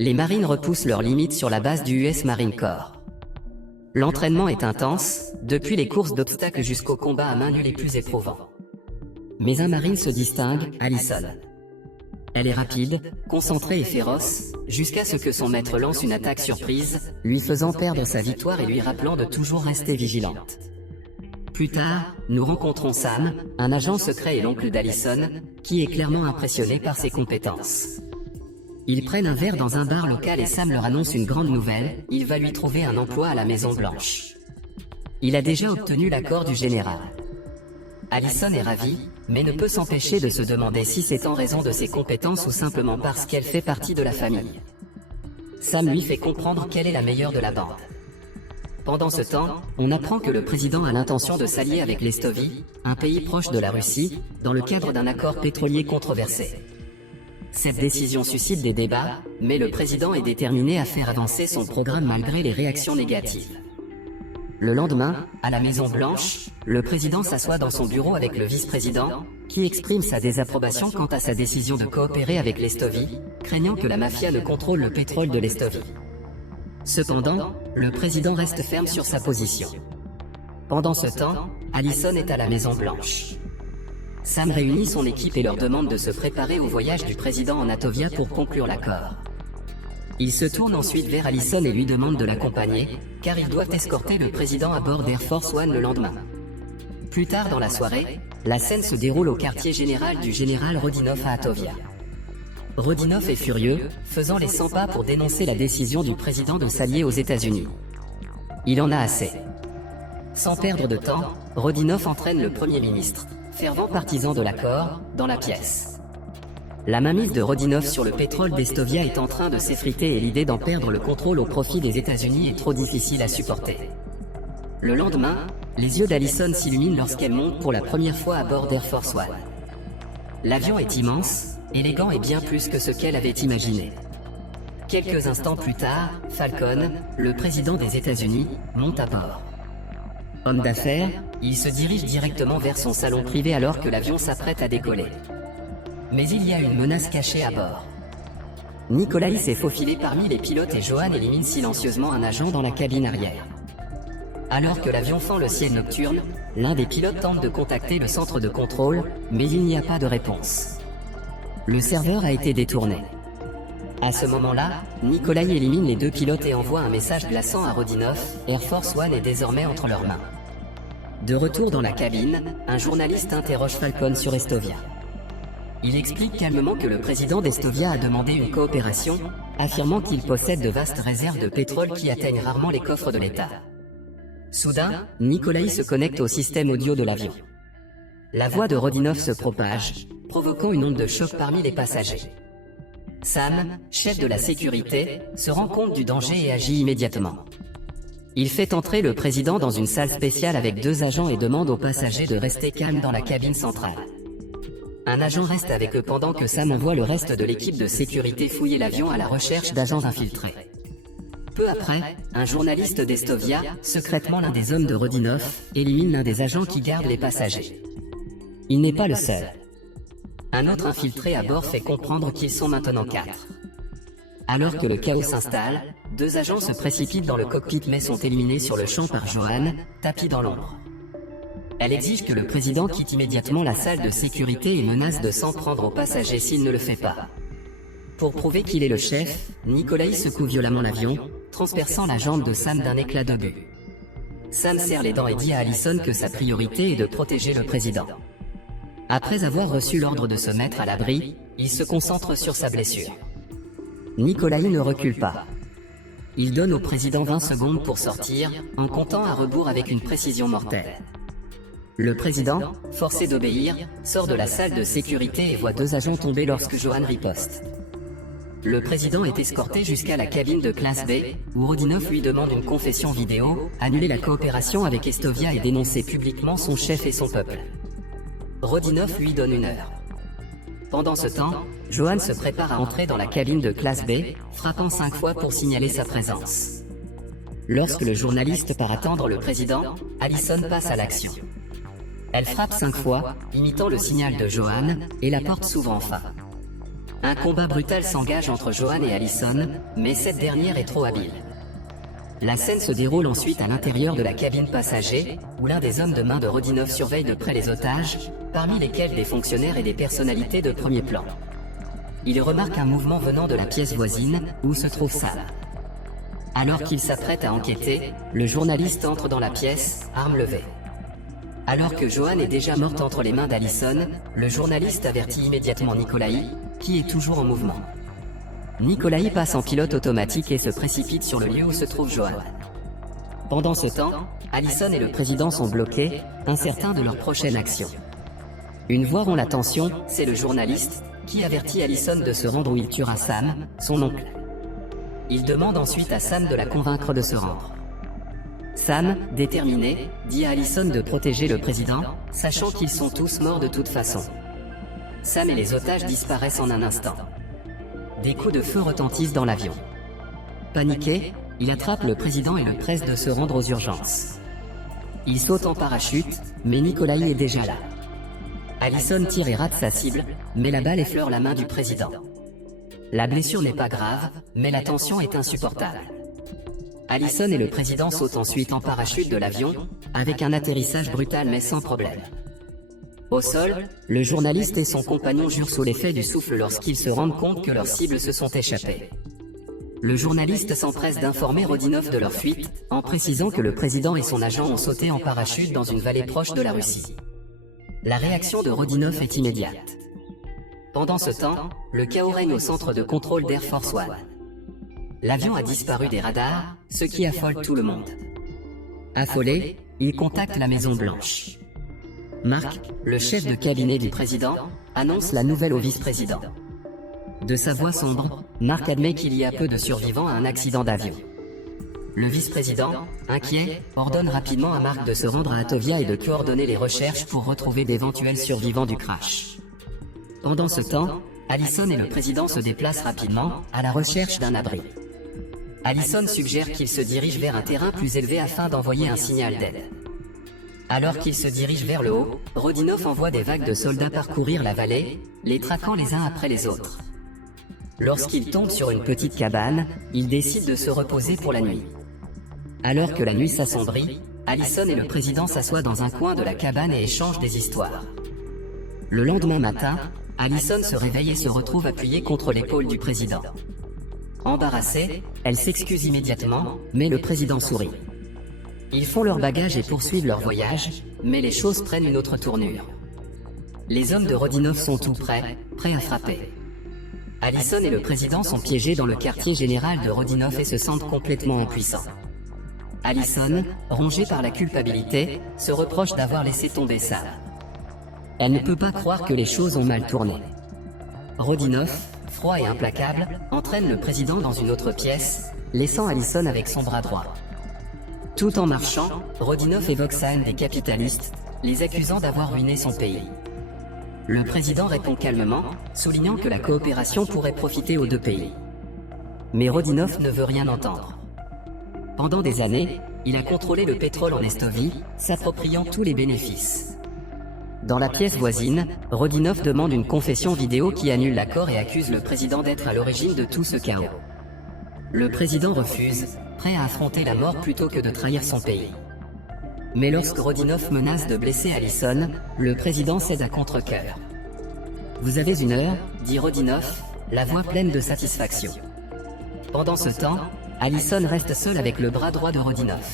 Les Marines repoussent leurs limites sur la base du US Marine Corps. L'entraînement est intense, depuis les courses d'obstacles jusqu'aux combats à main nue les plus éprouvants. Mais un Marine se distingue, Allison. Elle est rapide, concentrée et féroce, jusqu'à ce que son maître lance une attaque surprise, lui faisant perdre sa victoire et lui rappelant de toujours rester vigilante. Plus tard, nous rencontrons Sam, un agent secret et l'oncle d'Allison, qui est clairement impressionné par ses compétences. Ils prennent un verre dans un bar local et Sam leur annonce une grande nouvelle, il va lui trouver un emploi à la Maison Blanche. Il a déjà obtenu l'accord du général. Allison est ravie, mais ne peut s'empêcher de se demander si c'est en raison de ses compétences ou simplement parce qu'elle fait partie de la famille. Sam lui fait comprendre qu'elle est la meilleure de la bande. Pendant ce temps, on apprend que le président a l'intention de s'allier avec l'Estovie, un pays proche de la Russie, dans le cadre d'un accord pétrolier controversé. Cette décision suscite des débats, mais le président est déterminé à faire avancer son programme malgré les réactions négatives. Le lendemain, à la Maison Blanche, le président s'assoit dans son bureau avec le vice-président, qui exprime sa désapprobation quant à sa décision de coopérer avec l'Estovie, craignant que la mafia ne contrôle le pétrole de l'Estovie. Cependant, le président reste ferme sur sa position. Pendant ce temps, Allison est à la Maison Blanche. Sam réunit son équipe et leur demande de se préparer au voyage du président en Atovia pour conclure l'accord. Il se tourne ensuite vers Allison et lui demande de l'accompagner, car ils doivent escorter le président à bord d'Air Force One le lendemain. Plus tard dans la soirée, la scène se déroule au quartier général du général Rodinov à Atovia. Rodinov est furieux, faisant les 100 pas pour dénoncer la décision du président de s'allier aux États-Unis. Il en a assez. Sans perdre de temps, Rodinov entraîne le Premier ministre, fervent partisan de l'accord, dans la pièce. La mainmise de Rodinov sur le pétrole d'Estovia est en train de s'effriter et l'idée d'en perdre le contrôle au profit des États-Unis est trop difficile à supporter. Le lendemain, les yeux d'Allison s'illuminent lorsqu'elle monte pour la première fois à bord d'Air Force One. L'avion est immense, élégant et bien plus que ce qu'elle avait imaginé. Quelques instants plus tard, Falcon, le président des États-Unis, monte à bord. Homme d'affaires, il se dirige directement vers son salon privé alors que l'avion s'apprête à décoller. Mais il y a une menace cachée à bord. Nikolai s'est faufilé parmi les pilotes et Johan élimine silencieusement un agent dans la cabine arrière. Alors que l'avion fend le ciel nocturne, l'un des pilotes tente de contacter le centre de contrôle, mais il n'y a pas de réponse. Le serveur a été détourné. À ce moment-là, Nikolai élimine les deux pilotes et envoie un message glaçant à Rodinov, Air Force One est désormais entre leurs mains. De retour dans la cabine, un journaliste interroge Falcon sur Estovia. Il explique calmement que le président d'Estovia a demandé une coopération, affirmant qu'il possède de vastes réserves de pétrole qui atteignent rarement les coffres de l'État. Soudain, Nikolai se connecte au système audio de l'avion. La voix de Rodinov se propage, provoquant une onde de choc parmi les passagers. Sam, chef de la sécurité, se rend compte du danger et agit immédiatement. Il fait entrer le président dans une salle spéciale avec deux agents et demande aux passagers de rester calmes dans la cabine centrale. Un agent reste avec eux pendant que Sam envoie le reste de l'équipe de sécurité fouiller l'avion à la recherche d'agents infiltrés. Peu après, un journaliste d'Estovia, secrètement l'un des hommes de Rodinov, élimine l'un des agents qui garde les passagers. Il n'est pas le seul. Un autre infiltré à bord fait comprendre qu'ils sont maintenant 4. Alors que le chaos s'installe, deux agents se précipitent dans le cockpit mais sont éliminés sur le champ par Johan, tapis dans l'ombre. Elle exige que le président quitte immédiatement la salle de sécurité et menace de s'en prendre aux passagers s'il ne le fait pas. Pour prouver qu'il est le chef, Nikolai secoue violemment l'avion, transperçant la jambe de Sam d'un éclat d'obus. Sam serre les dents et dit à Allison que sa priorité est de protéger le président. Après avoir reçu l'ordre de se mettre à l'abri, il se concentre sur sa blessure. Nikolai ne recule pas. Il donne au président 20 secondes pour sortir, en comptant à rebours avec une précision mortelle. Le président, forcé d'obéir, sort de la salle de sécurité et voit deux agents tomber lorsque Johan riposte. Le président est escorté jusqu'à la cabine de classe B, où Rodinov lui demande une confession vidéo, annuler la coopération avec Estovia et dénoncer publiquement son chef et son peuple. Rodinov lui donne 1 heure. Pendant ce temps, Johan se prépare à entrer dans la cabine de classe B, frappant 5 fois pour signaler sa présence. Lorsque le journaliste part attendre le président, Allison passe à l'action. Elle frappe 5 fois, imitant le signal de Johan, et la porte s'ouvre enfin. un combat brutal s'engage entre Joanne et Allison, mais cette dernière est trop habile. La scène se déroule ensuite à l'intérieur de la cabine passager, où l'un des hommes de main de Rodinov surveille de près les otages, parmi lesquels des fonctionnaires et des personnalités de premier plan. Il remarque un mouvement venant de la pièce voisine, où se trouve Sam. Alors qu'il s'apprête à enquêter, le journaliste entre dans la pièce, arme levée. Alors que Joanne est déjà morte entre les mains d'Allison, le journaliste avertit immédiatement Nikolaï, qui est toujours en mouvement. Nikolaï passe en pilote automatique et se précipite sur le lieu où se trouve Joanne. Pendant ce temps, Allison et le président sont bloqués, incertains de leur prochaine action. Une voix rompt la tension, c'est le journaliste, qui avertit Allison de se rendre où il tuera Sam, son oncle. Il demande ensuite à Sam de la convaincre de se rendre. Sam, déterminé, dit à Allison de protéger le président, sachant qu'ils sont tous morts de toute façon. Sam et les otages disparaissent en un instant. Des coups de feu retentissent dans l'avion. Paniqué, il attrape le président et le presse de se rendre aux urgences. Il saute en parachute, mais Nikolaï est déjà là. Allison tire et rate sa cible, mais la balle effleure la main du président. La blessure n'est pas grave, mais la tension est insupportable. Allison et le président sautent ensuite en parachute de l'avion, avec un atterrissage brutal mais sans problème. Au sol, le journaliste et son compagnon jurent sous l'effet du souffle lorsqu'ils se rendent compte que leurs cibles se sont échappées. Le journaliste s'empresse d'informer Rodinov de leur fuite, en précisant que le président et son agent ont sauté en parachute dans une vallée proche de la Russie. La réaction de Rodinov est immédiate. Pendant ce temps, le chaos règne au centre de contrôle d'Air Force One. L'avion a disparu des radars, ce qui affole tout le monde. Affolé, il contacte la Maison Blanche. Mark, le chef de cabinet du président, annonce la nouvelle au vice-président. De sa voix sombre, Mark admet qu'il y a peu de survivants à un accident d'avion. Le vice-président, inquiet, ordonne rapidement à Mark de se rendre à Atovia et de coordonner les recherches pour retrouver d'éventuels survivants du crash. Pendant ce temps, Allison et le président se déplacent rapidement, à la recherche d'un abri. Allison suggère qu'il se dirige vers un terrain plus élevé afin d'envoyer un signal d'aide. Alors qu'il se dirige vers le haut, Rodinov envoie des vagues de soldats parcourir la vallée, les traquant les uns après les autres. Lorsqu'il tombe sur une petite cabane, il décide de se reposer pour la nuit. Alors que la nuit s'assombrit, Allison et le président s'assoient dans un coin de la cabane et échangent des histoires. Le lendemain matin, Allison se réveille et se retrouve appuyée contre l'épaule du président. Embarrassée, elle s'excuse immédiatement, mais le président sourit. Ils font leur bagage et poursuivent leur voyage, mais les choses prennent une autre tournure. Les hommes de Rodinov sont tout prêts à frapper. Allison et le président sont piégés dans le quartier général de Rodinov et se sentent complètement impuissants. Allison, rongée par la culpabilité, se reproche d'avoir laissé tomber Sam. Elle ne peut pas croire que les choses ont mal tourné. Rodinov, froid et implacable, entraîne le président dans une autre pièce, laissant Allison avec son bras droit. Tout en marchant, Rodinov évoque sa haine des capitalistes, les accusant d'avoir ruiné son pays. Le président répond calmement, soulignant que la coopération pourrait profiter aux deux pays. Mais Rodinov ne veut rien entendre. Pendant des années, il a contrôlé le pétrole en Estovie, s'appropriant tous les bénéfices. Dans la pièce voisine, Rodinov demande une confession vidéo qui annule l'accord et accuse le président d'être à l'origine de tout ce chaos. Le président refuse, prêt à affronter la mort plutôt que de trahir son pays. Mais lorsque Rodinov menace de blesser Allison, le président cède à contre-cœur. « Vous avez une heure, » dit Rodinov, la voix pleine de satisfaction. Pendant ce temps, Allison reste seule avec le bras droit de Rodinov.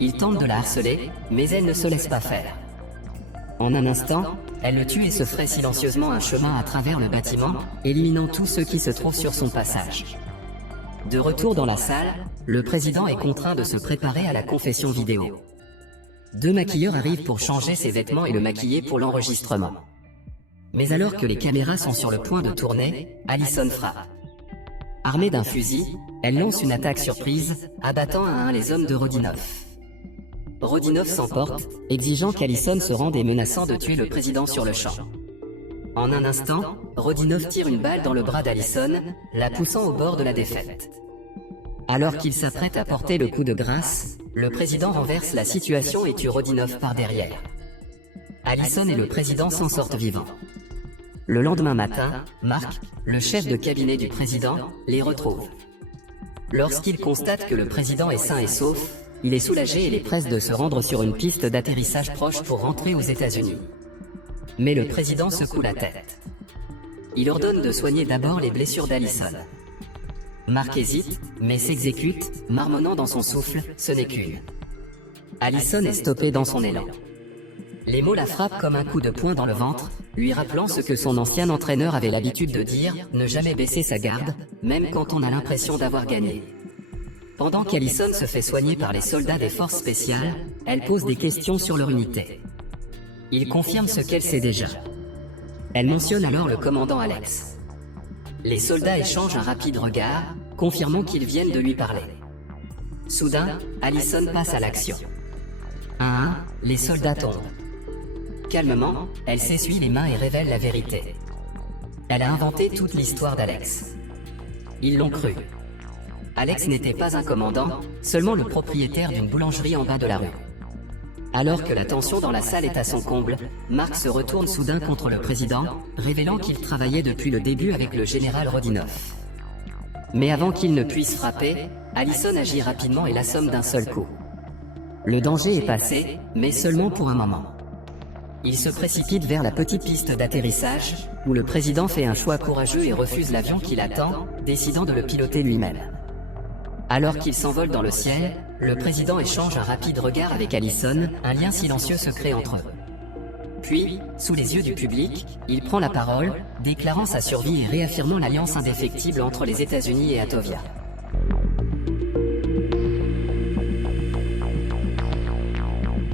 Il tente de la harceler, mais elle ne se laisse pas faire. En un instant, elle le tue et se fraye silencieusement un chemin à travers le bâtiment, éliminant tous ceux qui se trouvent sur son passage. De retour dans la salle, le président est contraint de se préparer à la confession vidéo. Deux maquilleurs arrivent pour changer ses vêtements et le maquiller pour l'enregistrement. Mais alors que les caméras sont sur le point de tourner, Allison frappe. Armée d'un fusil, elle lance une attaque surprise, abattant à un les hommes de Rodinov. Rodinov s'emporte, exigeant qu'Allison se rende et menaçant de tuer le président sur le champ. En un instant, Rodinov tire une balle dans le bras d'Allison, la poussant au bord de la défaite. Alors qu'il s'apprête à porter le coup de grâce, le président renverse la situation et tue Rodinov par derrière. Allison et le président s'en sortent vivants. Le lendemain matin, Mark, le chef de cabinet du président, les retrouve. Lorsqu'il constate que le président est sain et sauf, il est soulagé et les presse de se rendre sur une piste d'atterrissage proche pour rentrer aux États-Unis. Mais le président secoue la tête. Il ordonne de soigner d'abord les blessures d'Allison. Mark hésite, mais s'exécute, marmonnant dans son souffle, ce n'est qu'une. Allison est stoppée dans son élan. Les mots la frappent comme un coup de poing dans le ventre, lui rappelant ce que son ancien entraîneur avait l'habitude de dire, ne jamais baisser sa garde, même quand on a l'impression d'avoir gagné. Pendant qu'Allison se fait soigner par les soldats des forces spéciales, elle pose des questions sur leur unité. Il confirme ce qu'elle sait déjà. Elle mentionne alors le commandant Alex. Les soldats échangent un rapide regard, confirmant qu'ils viennent de lui parler. Soudain, Allison passe à l'action. Un à un, les soldats tombent. Calmement, elle s'essuie les mains et révèle la vérité. Elle a inventé toute l'histoire d'Alex. Ils l'ont cru. Alex n'était pas un commandant, seulement le propriétaire d'une boulangerie en bas de la rue. Alors que la tension dans la salle est à son comble, Mark se retourne soudain contre le président, révélant qu'il travaillait depuis le début avec le général Rodinoff. Mais avant qu'il ne puisse frapper, Allison agit rapidement et l'assomme d'un seul coup. Le danger est passé, mais seulement pour un moment. Il se précipite vers la petite piste d'atterrissage, où le président fait un choix courageux et refuse l'avion qui l'attend, décidant de le piloter lui-même. Alors qu'il s'envole dans le ciel, le président échange un rapide regard avec Allison, un lien silencieux se crée entre eux. Puis, sous les yeux du public, il prend la parole, déclarant sa survie et réaffirmant l'alliance indéfectible entre les États-Unis et Atovia.